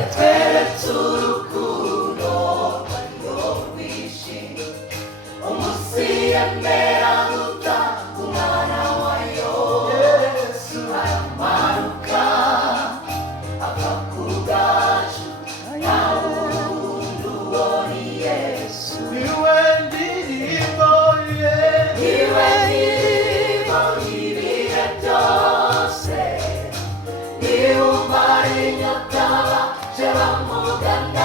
Etweretse urukundo rwayo rwinshi, umunsi yemera guta umwana wayo. Yesu aramanuka ava ku bwacu, nta wundi uwo ni Yesu. Niwe ndirimbo ye, niwe ndirimbo y'ibihe byose. Niwe umara inyota baje bamugana.